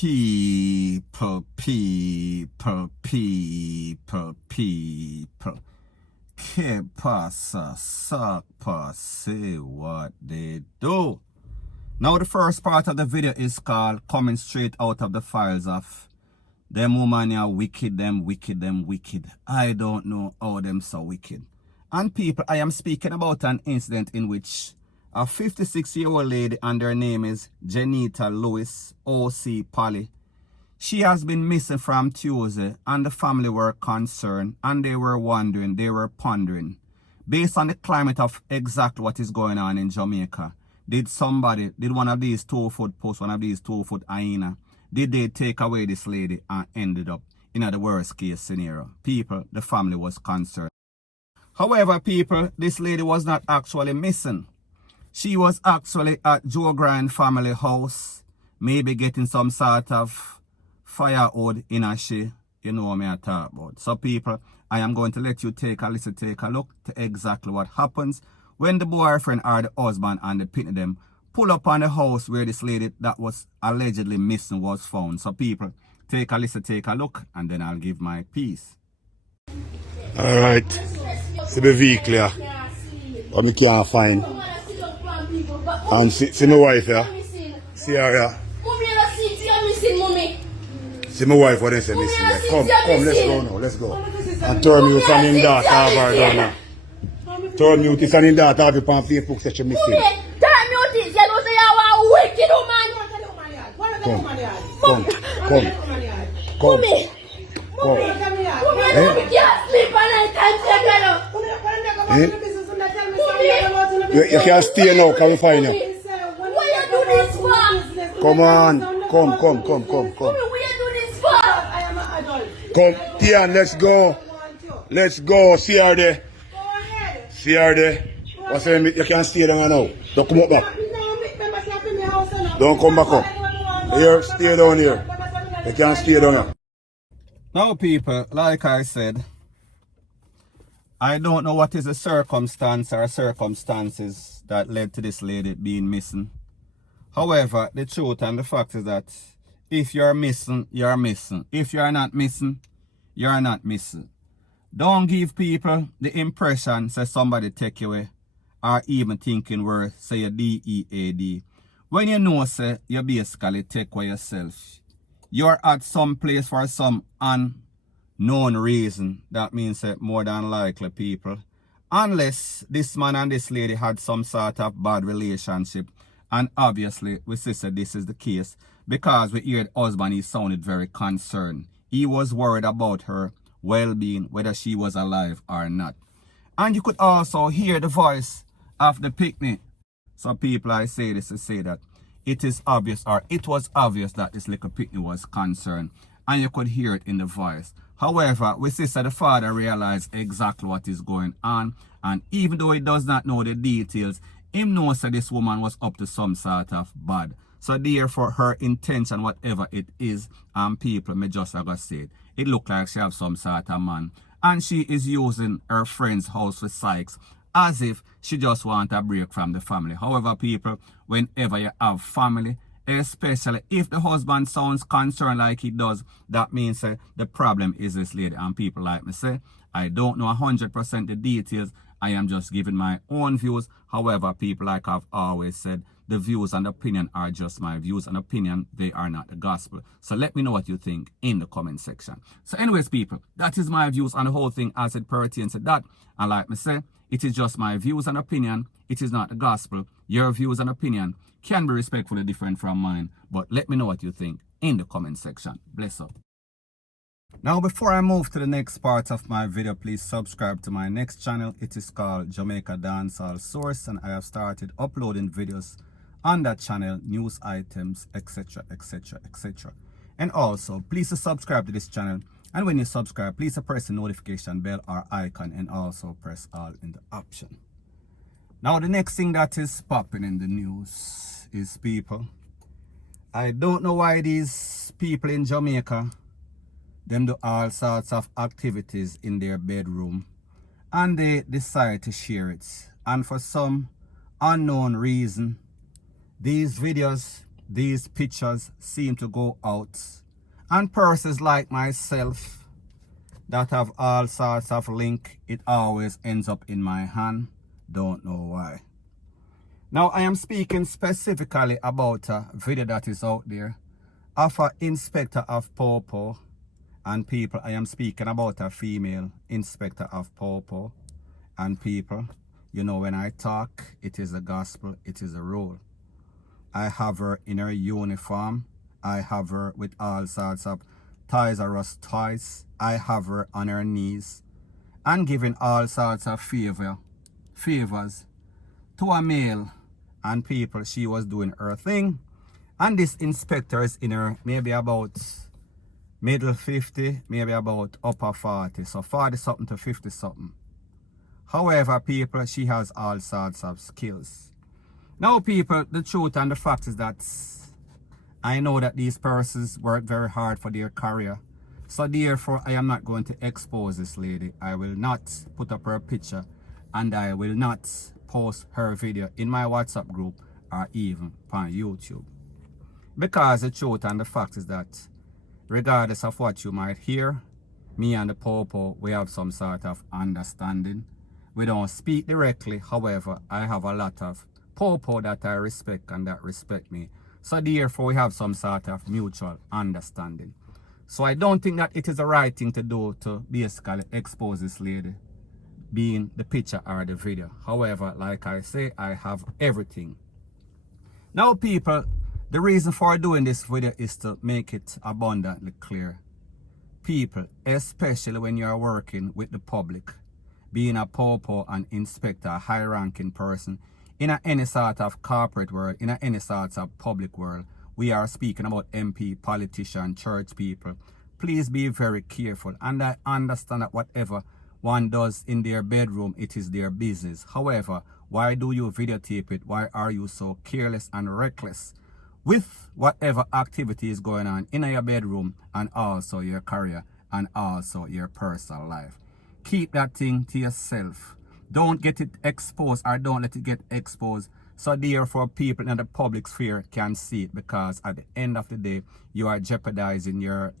People. Que pasa, sakpa, say what they do. Now the first part of the video is called Coming Straight Out of the Files of Them Woman are wicked, them wicked. I don't know how them so wicked. And people, I am speaking about an incident in which a 56-year-old lady, and her name is Janita Lewis, O.C. Polly. She has been missing from Tuesday, and the family were concerned, and they were wondering, they were pondering. Based on the climate of exactly what is going on in Jamaica, did one of these 2-foot posts, one of these 2-foot hyena, did they take away this lady and ended up in the worst case scenario? People, the family was concerned. However, people, this lady was not actually missing. She was actually at Joe-YAAD family house, maybe getting some sort of firewood in a she, you know what I talk about. So people, I am going to let you take a look to exactly what happens when the boyfriend or the husband and the pit of them pull up on the house where this lady that was allegedly missing was found. So people, take a look, and then I'll give my piece. Alright, see the vehicle here, but I can't find. And see my wife here. See her here. See my wife, what they say missing here. Come, let's go now, let's go. And turn you from him daughter over down now. Turn you to him daughter have you on Facebook say she missing. Turn you this, you know say you are a wicked woman. Come. You can't sleep at night and You can't stay now, can we find you? Why you do this for? Come on, come. Why you do this for? I am an adult. Come, Tian, let's go. Let's go, see her there. Go ahead. See her there. What's saying? You can't stay down now. Don't come up back. Don't come back up. Here, stay down here. You can't stay down here. Now people, like I said, I don't know what is the circumstance or circumstances that led to this lady being missing. However, the truth and the fact is that if you're missing, you're missing. If you're not missing, you're not missing. Don't give people the impression say somebody take you away or even thinking worse, say a D3O. When you know say you basically take away yourself. You're at some place for some unknown reason. That means that more than likely people, unless this man and this lady had some sort of bad relationship, and obviously we say this is the case because we heard husband, he sounded very concerned. He was worried about her well-being, whether she was alive or not. And you could also hear the voice of the picnic. So people, I say this to say that it is obvious, or it was obvious, that this little picnic was concerned, and you could hear it in the voice. However, we see that the father realized exactly what is going on, and even though he does not know the details, him knows that this woman was up to some sort of bad. So therefore, her intention, whatever it is, and people may just like I said, it looked like she have some sort of man, and she is using her friend's house for Sykes as if she just want a break from the family. However, people, whenever you have family, especially if the husband sounds concerned like he does, that means the problem is this lady. And people, like me say, I don't know 100% the details. I am just giving my own views. However, people, like I've always said, the views and opinion are just my views and opinion. They are not the gospel. So let me know what you think in the comment section. So anyways, people, that is my views on the whole thing as it pertains to that. And like me say, it is just my views and opinion. It is not the gospel. Your views and opinion can be respectfully different from mine. But let me know what you think in the comment section. Bless up. Now, before I move to the next part of my video, please subscribe to my next channel. It is called Jamaica Dancehall Source, and I have started uploading videos on that channel, news items, etc. And also, please subscribe to this channel. And when you subscribe, please press the notification bell or icon, and also press all in the option. Now, the next thing that is popping in the news is people. I don't know why these people in Jamaica, them do all sorts of activities in their bedroom, and they decide to share it. And for some unknown reason, these videos these pictures seem to go out, and persons like myself that have all sorts of link, it always ends up in my hand. Don't know why. Now I am speaking specifically about a video that is out there of an inspector of Pawpaw. And people, I am speaking about a female inspector of Pawpaw. And people, you know, when I talk, it is a gospel, it is a rule. I have her in her uniform. I have her with all sorts of Toys R Us toys. I have her on her knees and giving all sorts of favors to a male. And people, she was doing her thing. And this inspector is in her maybe about middle 50, maybe about upper 40. So 40 something to 50 something. However, people, she has all sorts of skills. Now, people, the truth and the fact is that I know that these persons work very hard for their career. So therefore, I am not going to expose this lady. I will not put up her picture, and I will not post her video in my WhatsApp group or even on YouTube. Because the truth and the fact is that regardless of what you might hear, me and the Pawpaw, we have some sort of understanding. We don't speak directly, however, I have a lot of Pawpaw that I respect and that respect me. So therefore, we have some sort of mutual understanding. So I don't think that it is the right thing to do to basically expose this lady, being the picture or the video. However, like I say, I have everything. Now, people, the reason for doing this video is to make it abundantly clear. People, especially when you are working with the public, being a Pawpaw and inspector, a high-ranking person, in any sort of corporate world, in any sort of public world, we are speaking about MP, politician, church people. Please be very careful. And I understand that whatever one does in their bedroom, it is their business. However, why do you videotape it? Why are you so careless and reckless with whatever activity is going on in your bedroom and also your career and also your personal life? Keep that thing to yourself. Don't get it exposed or don't let it get exposed. So therefore, people in the public sphere can see it, because at the end of the day, you are jeopardizing your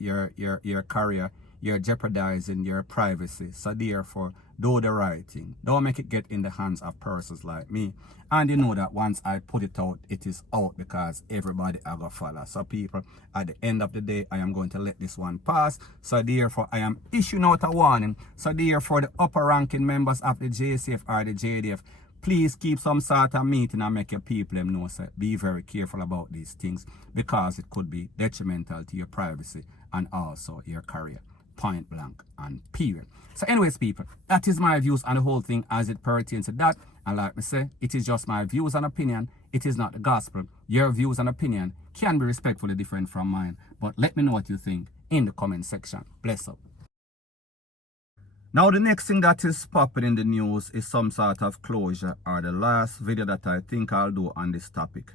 career. You're jeopardizing your privacy. So therefore, do the right thing. Don't make it get in the hands of persons like me. And you know that once I put it out, it is out, because everybody are going to follow. So people, at the end of the day, I am going to let this one pass. So therefore, I am issuing out a warning. So therefore, the upper ranking members of the JCF or the JDF, please keep some sort of meeting and make your people them know, sir. Be very careful about these things, because it could be detrimental to your privacy and also your career. Point blank and period. So anyways, people, that is my views on the whole thing as it pertains to that. And like me say, it is just my views and opinion. It is not the gospel. Your views and opinion can be respectfully different from mine. But let me know what you think in the comment section. Bless up. Now, the next thing that is popping in the news is some sort of closure, or the last video that I think I'll do on this topic.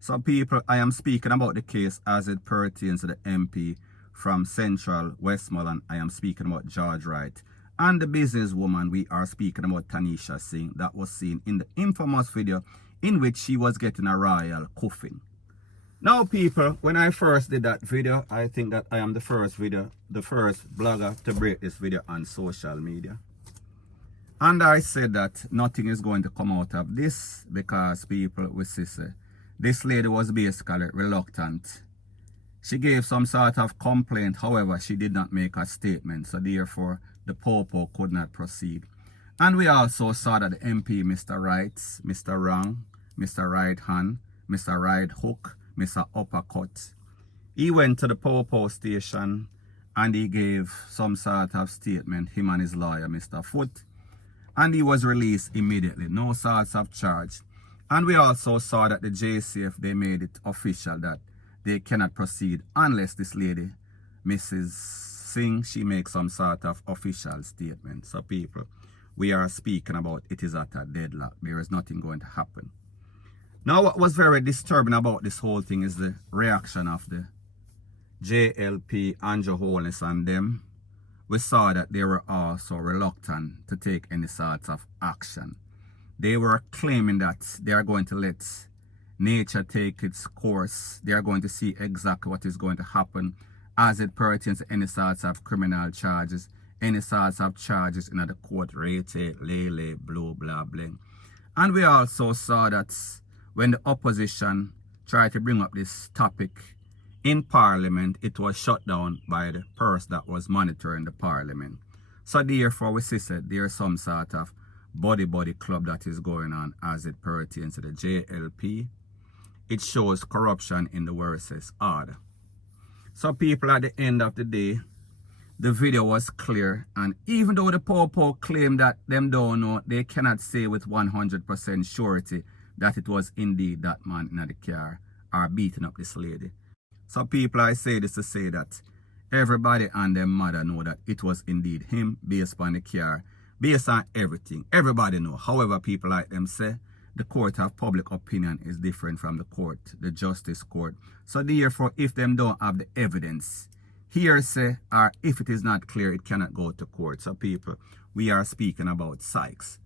So people, I am speaking about the case as it pertains to the MP from Central Westmoreland. I am speaking about George Wright and the businesswoman. We are speaking about Tanisha Singh, that was seen in the infamous video in which she was getting a royal coffin. Now people, when I first did that video, I think that I am the first blogger to break this video on social media. And I said that nothing is going to come out of this, because people will say this lady was basically reluctant. She gave some sort of complaint, however, she did not make a statement, so therefore the Pawpaw could not proceed. And we also saw that the MP, Mr. Right, Mr. Wrong, Mr. Right Hand, Mr. Right Hook, Mr. Uppercut, he went to the Pawpaw station and he gave some sort of statement, him and his lawyer, Mr. Foot, and he was released immediately, no sorts of charge. And we also saw that the JCF, they made it official that they cannot proceed unless this lady, Mrs. Singh, she makes some sort of official statement. So people, we are speaking about it is at a deadlock. There is nothing going to happen. Now, what was very disturbing about this whole thing is the reaction of the JLP, Andrew Holness and them. We saw that they were also reluctant to take any sort of action. They were claiming that they are going to let nature take its course. They are going to see exactly what is going to happen as it pertains to any sorts of criminal charges, any sorts of charges in the court, rate, lele, blue, blah, blah. And we also saw that when the opposition tried to bring up this topic in Parliament, it was shut down by the person that was monitoring the Parliament. So therefore, we see that there is some sort of body club that is going on as it pertains to the JLP. It shows corruption in the worstest order. So people, at the end of the day, the video was clear, and even though the Popo claim that them don't know, they cannot say with 100% surety that it was indeed that man in the car or beating up this lady. So people, I say this to say that everybody and their mother know that it was indeed him based on the car, based on everything. Everybody know. However, people like them say, the court of public opinion is different from the court, the justice court. So therefore, if them don't have the evidence, hearsay, or if it is not clear, it cannot go to court. So people, we are speaking about Sykes.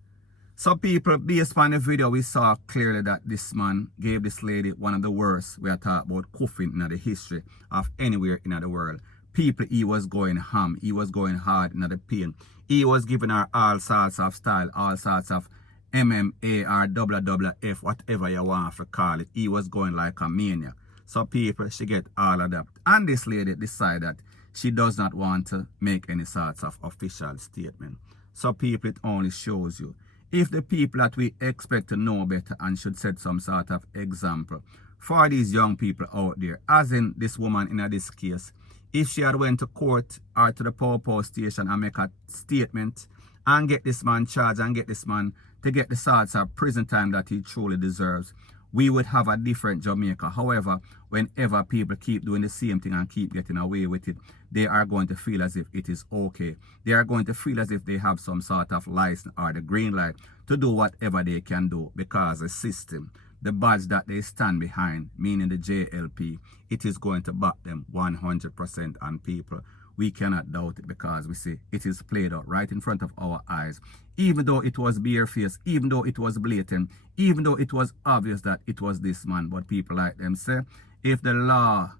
So people, based on the video, we saw clearly that this man gave this lady one of the worst. We are talking about cuffing in the history of anywhere in the world. People, he was going ham. He was going hard in the pain. He was giving her all sorts of style, all sorts of MMA or WWF, whatever you want to call it. He was going like a maniac. So people, she get all of that. And this lady decided that she does not want to make any sorts of official statement. So people, it only shows you, if the people that we expect to know better and should set some sort of example for these young people out there, as in this woman in this case, if she had went to court or to the Popo station and make a statement and get this man charged and get this man to get the sorts of prison time that he truly deserves, we would have a different Jamaica. However, whenever people keep doing the same thing and keep getting away with it, they are going to feel as if it is okay. They are going to feel as if they have some sort of license or the green light to do whatever they can do, because the system, the badge that they stand behind, meaning the JLP, it is going to back them 100%. And people, we cannot doubt it, because we see it is played out right in front of our eyes. Even though it was barefaced, even though it was blatant, even though it was obvious that it was this man. But people like them say, if the law,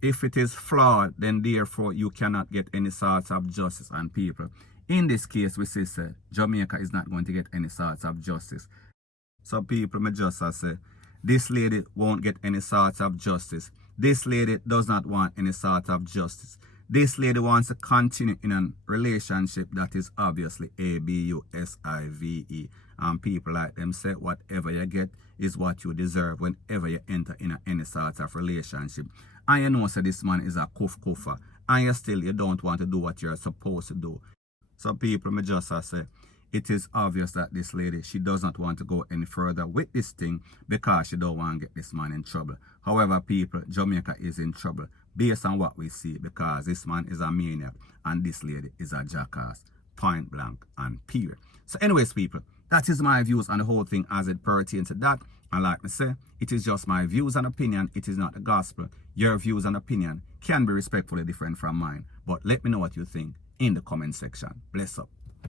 if it is flawed, then therefore you cannot get any sorts of justice. And people, in this case, we say, Jamaica is not going to get any sorts of justice. So people, me just say, this lady won't get any sorts of justice. This lady does not want any sort of justice. This lady wants to continue in a relationship that is obviously ABUSIVE. And people like them say, whatever you get is what you deserve whenever you enter in any sort of relationship. And you know, so this man is a kuffer. And you don't want to do what you're supposed to do. So people, me just say, it is obvious that this lady, she does not want to go any further with this thing because she don't want to get this man in trouble. However, people, Jamaica is in trouble based on what we see, because this man is a maniac and this lady is a jackass, point blank and period. So anyways, people, that is my views on the whole thing as it pertains to that. And like I say, it is just my views and opinion. It is not the gospel. Your views and opinion can be respectfully different from mine. But let me know what you think in the comment section. Bless up.